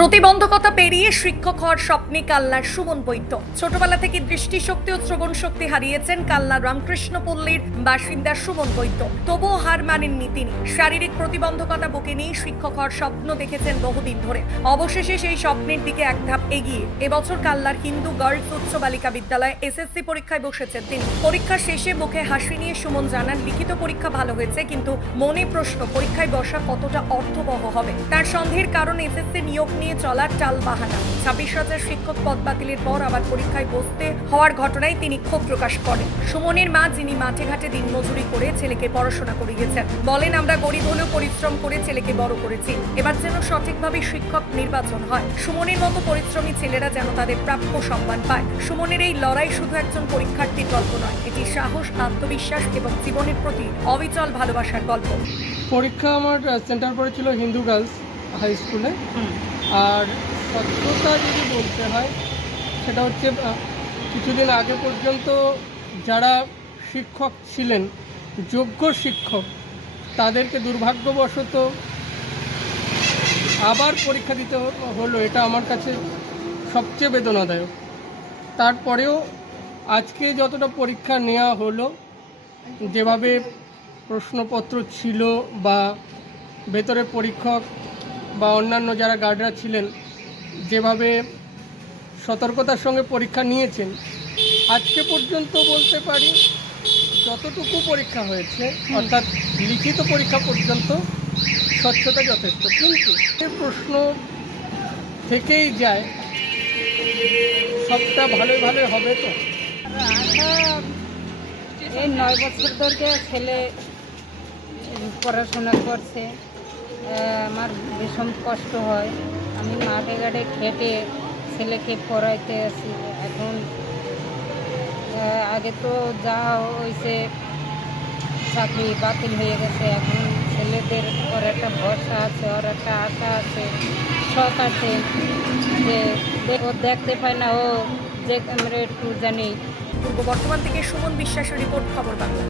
প্রতিবন্ধকতা পেরিয়ে শিক্ষক হওয়ার স্বপ্নে কাল্লার সুমন বৈদ্য। ছোটবেলা থেকে দৃষ্টিশক্তি ও শ্রবণ শক্তি হারিয়েছেন কাল্লার রামকৃষ্ণপল্লীর বাসিন্দা সুমন বৈদ্য। তবুও হার মানেননি তিনি। শারীরিক প্রতিবন্ধকতা বুকে নিয়ে শিক্ষক হওয়ার স্বপ্ন দেখেছেন বহুদিন ধরে। অবশেষে সেই স্বপ্নের দিকে এক ধাপ এগিয়ে এবছর কাল্লার হিন্দু গার্লস উচ্চ বালিকা বিদ্যালয়ে এসএসসি পরীক্ষায় বসেছেন তিনি। পরীক্ষা শেষে মুখে হাসি নিয়ে সুমন জানান, লিখিত পরীক্ষা ভালো হয়েছে, কিন্তু মনে প্রশ্ন, পরীক্ষায় বসা কতটা অর্থবহ হবে? তার সন্দেহের কারণ এসএসসি নিয়োগ নিয়ে চলার টাল বাহানা। ছাব্বিশ হাজার শিক্ষক পদ বাতিলের পর আবার পরীক্ষায় বসতে হওয়ার ঘটনায় তিনি ক্ষোভ প্রকাশ করেন। সুমনের মা, যিনি মাঠে ঘাটে দিনমজুরি করে ছেলেকে পড়াশোনা করিয়েছেন, বলেন, আমরা গরিব হলেও পরিশ্রম করে ছেলেকে বড় করেছি। এবার যেন সঠিকভাবে শিক্ষক নির্বাচন হয়। সুমনের মতো পরিশ্রমী ছেলেরা যেন তাদের প্রাপ্য সম্মান পায়। সুমনের এই লড়াই শুধু একজন পরীক্ষার্থীর গল্প নয়, এটি সাহস, আত্মবিশ্বাস এবং জীবনের প্রতি অবিচল ভালোবাসার গল্প। পরীক্ষা আমার সেন্টার পড়েছিল হিন্দু গার্লস হাই স্কুলে আর সত্যতা যদি বলতে হয় সেটা হচ্ছে কিছুদিন আগে পর্যন্ত যারা শিক্ষক ছিলেন যোগ্য শিক্ষক তাদেরকে দুর্ভাগ্যবশত আবার পরীক্ষা দিতে হলো এটা আমার কাছে সবচেয়ে বেদনাদায়ক। তারপরেও আজকে যতটা পরীক্ষা নেওয়া হলো যেভাবে প্রশ্নপত্র ছিল বা ভেতরে পরীক্ষক বা অন্যান্য যারা গার্ডরা ছিলেন যেভাবে সতর্কতার সঙ্গে পরীক্ষা নিয়েছেন আজকে পর্যন্ত বলতে পারি যতটুকু পরীক্ষা হয়েছে অর্থাৎ লিখিত পরীক্ষা পর্যন্ত স্বচ্ছতা যথেষ্ট। কিন্তু এই প্রশ্ন থেকেই যায় সবটা ভালো ভালো হবে তো? এই নয় বছর ধরে ছেলে পড়াশোনা করছে। আমার ভীষণ কষ্ট হয়। আমি মাঠে ঘাটে খেটে ছেলেকে পড়াইতে আছি এখন আগে তো যা হয়েছে চাকরি বাতিল হয়ে গেছে। এখন ছেলেদের ওর একটা ভরসা আছে, ওর একটা আশা আছে, শখ আছে যে ও দেখতে পায় না, ও যে আমরা একটু জানি। বর্তমান থেকে সুমন বিশ্বাসের রিপোর্ট খবর বাংলা।